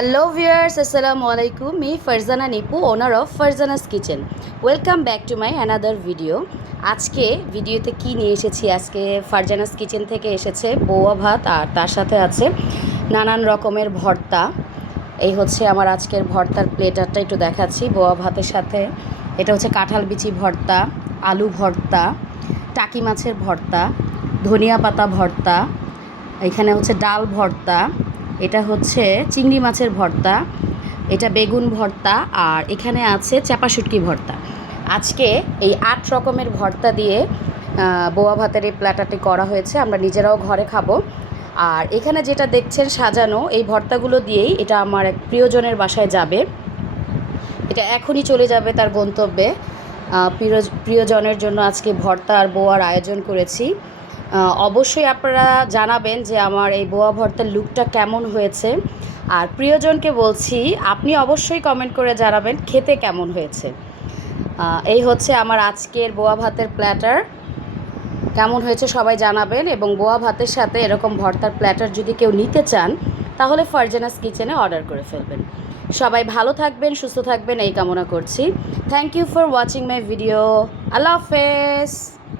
Hello viewers, আসসালামু আলাইকুম। Me Farzana Nipu, owner of Farzana's kitchen. Welcome back to my another video. আজকে ভিডিওতে কি নিয়ে এসেছি, আজকে ফারজানাস কিচেন থেকে এসেছে বৌয়া ভাত আর তার সাথে আছে নানান রকমের ভর্তা। এই হচ্ছে আমার আজকের ভর্তার প্লেটারটা, একটু দেখাচ্ছি। বৌয়া ভাতের সাথে এটা হচ্ছে কাঁঠাল বিচি ভর্তা, আলু ভর্তা, টাকি মাছের ভর্তা, ধনিয়া পাতা ভর্তা, এখানে হচ্ছে ডাল ভর্তা, এটা হচ্ছে চিংড়ি মাছের ভর্তা, এটা বেগুন ভর্তা, আর এখানে আছে চাপা শুটকি ভর্তা। আজকে এই 8 রকমের ভর্তা দিয়ে বোয়া ভাতের এই প্ল্যাটারটি করা হয়েছে। আমরা নিজেরাও ঘরে খাবো। আর এখানে যেটা দেখছেন সাজানো, এই ভর্তাগুলো দিয়েই এটা আমার এক প্রিয়জনের বাসায় যাবে। এটা এখনই চলে যাবে তার গন্তব্যে। প্রিয়জনের জন্য আজকে ভর্তা আর বোয়ার আয়োজন করেছি। অবশ্যই আপনারা জানাবেন যে আমার এই বোয়া ভর্তার লুকটা কেমন হয়েছে। আর প্রিয়জনকে বলছি, আপনি অবশ্যই কমেন্ট করে জানাবেন খেতে কেমন হয়েছে। এই হচ্ছে আমার আজকের বোয়া ভাতের প্ল্যাটার। কেমন হয়েছে সবাই জানাবেন, এবং বোয়া ভাতের সাথে এরকম ভর্তার প্ল্যাটার যদি কেউ নিতে চান তাহলে ফারজানাস কিচেনে অর্ডার করে ফেলবেন। সবাই ভালো থাকবেন, সুস্থ থাকবেন এই কামনা করছি। Thank you for watching my video. আল্লাহ হাফেজ।